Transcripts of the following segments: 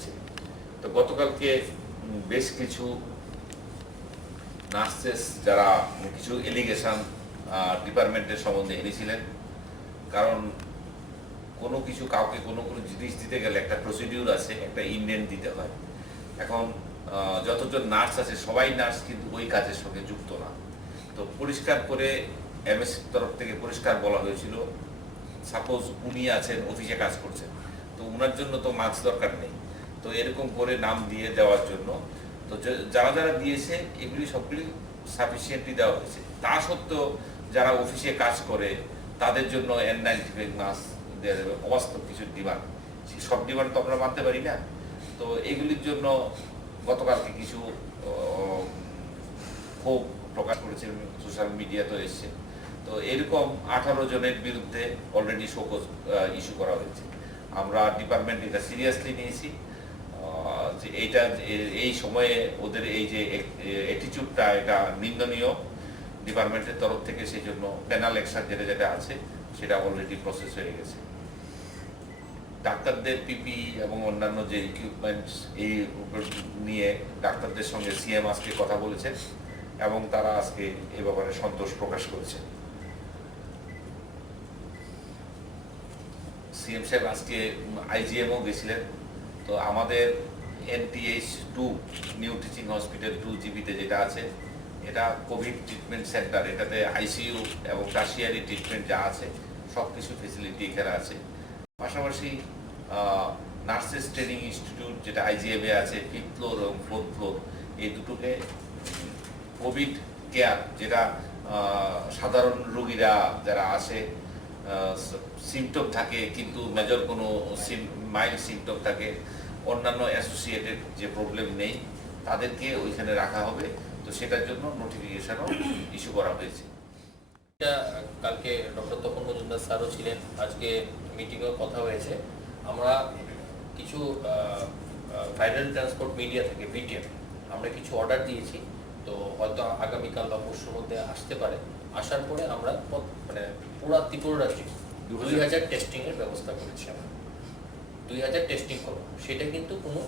হয়েছে। তো গতকালকে বেশ কিছু নার্সেস যারা কিছু এলিগেশন ডিপার্টমেন্টের সম্বন্ধে এনেছিলেন, কারণ কোনো কিছু কাউকে কোনো কোনো জিনিস দিতে গেলে একটা প্রসিডিউর আছে, একটা ইন্ডেন্ট দিতে হয়। এখন যতজন নার্স আছে সবাই নার্স কিন্তু ওই কাজের সঙ্গে যুক্ত না। তো পরিষ্কার করে এমএসসির তরফ থেকে পরিষ্কার বলা হয়েছিল, সাপোজ উনি আছেন অফিসে কাজ করছেন, তো উনার জন্য তো মাস্ক দরকার নেই, তো এরকম করে নাম দিয়ে দেওয়ার জন্য তো যারা যারা দিয়েছে এগুলি সবগুলি সাফিসিয়েন্টলি দেওয়া হয়েছে। তা সত্ত্বেও যারা অফিসে কাজ করে তাদের জন্য N95 মাস্ক দেওয়া যাবে, অবাস্তব কিছু ডিমান্ড, সেই সব ডিমান্ড তো আমরা মানতে পারি না। তো এগুলির জন্য গতকালকে কিছু ক্ষোভ প্রকাশ করেছে, সোশ্যাল মিডিয়াতে এসছে। তো এরকম 18 জনের বিরুদ্ধে অলরেডি শোকজ ইস্যু করা হয়েছে। আমরা ডিপার্টমেন্ট এটা সিরিয়াসলি নিয়েছি, যে এইটা এই সময়ে ওদের এই যে অ্যাটিটিউডটা এটা নিন্দনীয় ডিপার্টমেন্টের তরফ থেকে। সেই জন্য পেনাল অ্যাকশন যেটা যেটা আছে সেটা অলরেডি প্রসেস হয়ে গেছে। ডাক্তারদের পিপি এবং অন্যান্য যে ইকুইপমেন্টস এই নিয়ে ডাক্তারদের সঙ্গে সিএম আজকে কথা বলেছেন এবং তারা আজকে এ ব্যাপারে সন্তোষ প্রকাশ করেছেন। সিএম সাহেব আজকে আইজিএমও গেছিলেন। তো আমাদের NTH2 new teaching hospital 2GB যেটা আছে, এটা কোভিড ট্রিটমেন্ট সেন্টার, এটাতে আইসিইউ এবং টার্সিয়ারি ট্রিটমেন্ট যা আছে সব কিছু ফেসিলিটি এখানে আছে। পাশাপাশি নার্সেস ট্রেনিং ইনস্টিটিউট যেটা IGM-এ আছে 5th ফ্লোর এবং 4th ফ্লোর, এই দুটোকে কোভিড কেয়ার, যেটা সাধারণ রোগীরা যারা আসে সিমটম থাকে কিন্তু মেজর কোনো মাইল্ড সিমটম থাকে, অন্যান্য অ্যাসোসিয়েটেড যে প্রবলেম নেই, তাদেরকে ওইখানে রাখা হবে। তো সেটার জন্য নোটিফিকেশনও ইস্যু করা হয়েছে। কালকে ডক্টর তপন মজুমদার স্যারও ছিলেন, আজকে মিটিংয়েও কথা হয়েছে। আমরা কিছু ফাইনাল ট্রান্সপোর্ট মিডিয়া থেকে VTM আমরা কিছু অর্ডার দিয়েছি, তো হয়তো আগামীকাল বা পরশুর মধ্যে আসতে পারে। আসার পরে আমরা মানে পুরো ত্রিপুরা রাজ্যে 2000 টেস্টিংয়ের ব্যবস্থা করেছি। আমরা 2000 টেস্টিং করবো। সেটা কিন্তু কোনো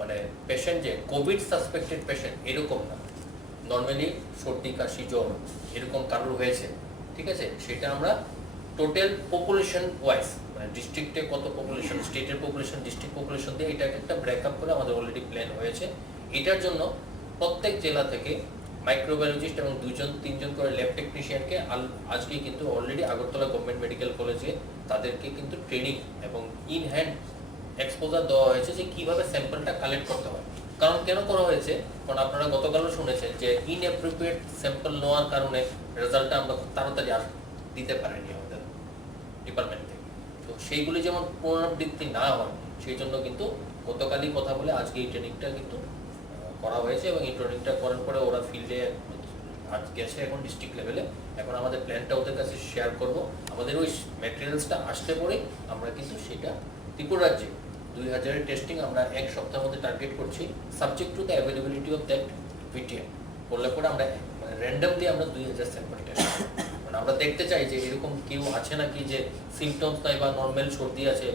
মানে পেশেন্ট যে কোভিড সাসপেক্টেড পেশেন্ট এরকম না, নর্মালি সর্দি কাশি জ্বর এরকম কারোর হয়েছে, ঠিক আছে, সেটা আমরা টোটাল পপুলেশন ওয়াইজ মানে ডিস্ট্রিক্টে কত পপুলেশন, স্টেটের পপুলেশন, ডিস্ট্রিক্ট পপুলেশন দিয়ে এটাকে একটা ব্রেকআপ করে আমাদের অলরেডি প্ল্যান হয়েছে। এটার জন্য প্রত্যেক জেলা থেকে মাইক্রোবায়োলজিস্ট এবং 2-3জন করে ল্যাব টেকনিশিয়ানকে আজকে কিন্তু অলরেডি আগরতলা গভর্নমেন্ট মেডিকেল কলেজে তাদেরকে কিন্তু ট্রেনিং এবং ইন হ্যান্ড এক্সপোজার দেওয়া হয়েছে যে কীভাবে স্যাম্পলটা কালেক্ট করতে হয়। কারণ কেন করা হয়েছে, কারণ আপনারা গতকালও শুনেছেন যে ইনঅ্যাপ্রোপ্রিয়েট স্যাম্পল নেওয়ার কারণে রেজাল্টটা আমরা খুব তাড়াতাড়ি আর দিতে পারিনি আমাদের ডিপার্টমেন্ট থেকে। তো সেইগুলি যেমন পুনরাবৃত্তি না হয় সেই জন্য কিন্তু গতকালই কথা বলে আজকে এই ট্রেনিংটা কিন্তু করা হয়েছে এবং এই ট্রেনিংটা করার পরে ওরা ফিল্ডে আজ গেছে এখন ডিস্ট্রিক্ট লেভেলে। এখন আমাদের প্ল্যানটা ওদের কাছে শেয়ার করব। আমাদের ওই ম্যাটেরিয়ালসটা আসতে পরে আমরা কিন্তু সেটা ত্রিপুরা রাজ্যে 2000 টেস্টিং আমরা এক সপ্তাহের মধ্যে টার্গেট করছি, subject to the availability of that VTM। করলে পরে আমরা মানে র্যান্ডমলি আমরা 2000 স্যাম্পল টেস্ট, মানে আমরা দেখতে চাই যে এরকম কেউ আছে নাকি যে সিমটমস নাই বা নর্মাল সর্দি আছে,